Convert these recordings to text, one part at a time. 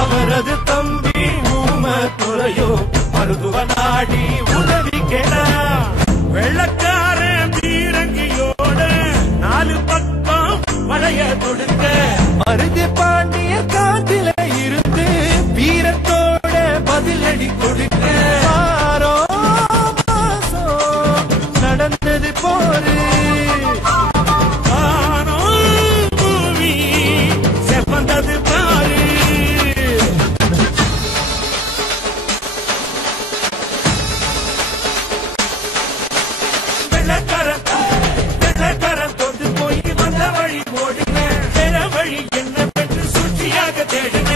அவரது தம்பி ஊம துறையோ மருதுவ நாடி உதவி கேடா வெள்ளக்கார பீரங்கியோட 4 பக்கம் வளைய தொடுக்க மருது பாண்டிய காட்டில இருந்து வீரத்தோட பதிலடி கொடுக்க நடந்தது போரு வந்தது பாரு வெள்ளக்காரன் தொட்டு போய் வந்த வழி ஓடுங்க வேற வழி என்ன பெற்று சுற்றியாக தேடுங்க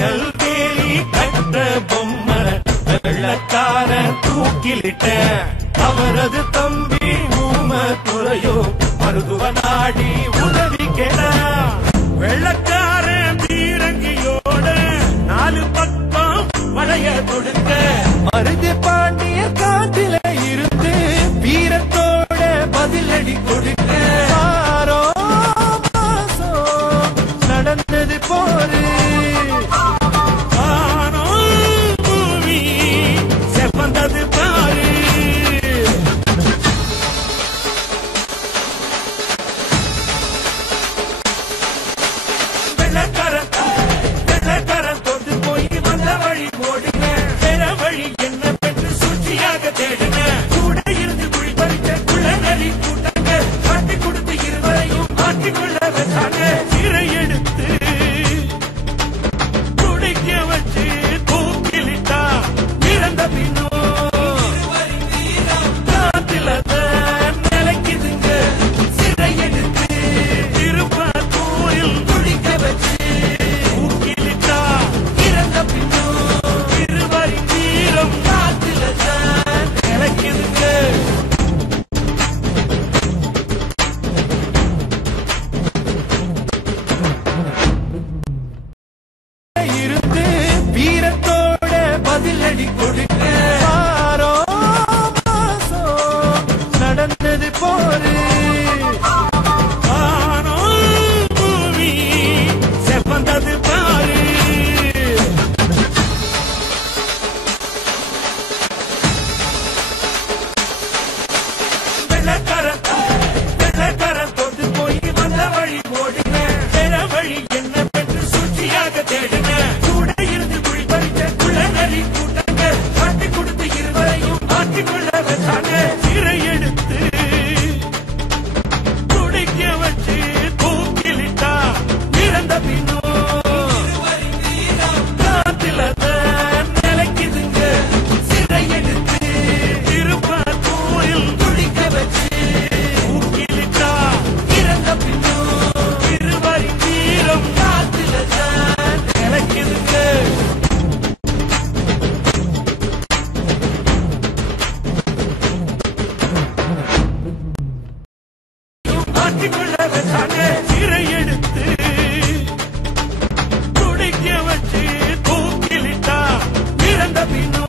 திருநெல்வேலி கட்ட பொம்மன வெள்ளக்கார தூக்கிலிட்ட அவரது தம்பி ஊம துறையோ மருதுவ நாடி உதவி கேட வெள்ளக்கார பீரங்கியோட 4 பக்கம் வளைய கொடுக்க மருது பாண்டிய காட்டில இருந்து வீரத்தோட பதிலடி கொடுக்க நடந்தது போரு பூமி செப்பந்தது பாரு வெள்ளக்காரன் தொட்டு போய் வந்த வழி ஓடுங்க வேற வழி என்ன பெற்று சூழ்ச்சியாக தேடுங்க கூட இருந்து குழி பறிக்க குள்ள நரி கூட்டாங்க காட்டி கொடுத்து இருவரையும் மாற்றிக்கொள்ள வச்சாங்க சிறை எடுத்து குடிக்க வச்சு தூக்கிலிட்டா இறந்த பின்னோ காத்தில நிலைக்குதுங்க சிறை எடுத்து திருப்பத்தூரில் குடிக்க வச்சு தூக்கிலிட்டா இறந்த பின்னோ இருவரின் வீரம் காத்தில நிலைக்குதுங்க இருந்து வீரத்தோட பதிலடி கொடுக்க நடந்தது போரு பூமி செப்பந்தது பாரு வெள்ளக்காரன் தொட்டு போய் வந்த வழி ஓடுங்க வேற வழி என்ன பெற்று சூழ்ச்சியாக தேடுங்க கூட இருந்து குழி பறிக்க குள்ள நரி கூட்டாங்க காட்டி கொடுத்து இருவரையும் மாற்றிக்கொள்ள வச்சாங்க சிறை எடுத்து குடிக்க வச்சு தூக்கிலிட்டா இறந்த பின்னோ காத்தில நிலைக்குதுங்க சிறை எடுத்து திருப்பத்தூரில் குடிக்க வச்சு தூக்கிலிட்டா இறந்த பின்னோ இருவரின் வீரம் காத்தில நிலைக்குதுங்க மாற்றிக்கொள்ள வச்சாங்க சிறை எடுத்து குடிக்க வச்சு தூக்கிலிட்டா இறந்த பின்னோ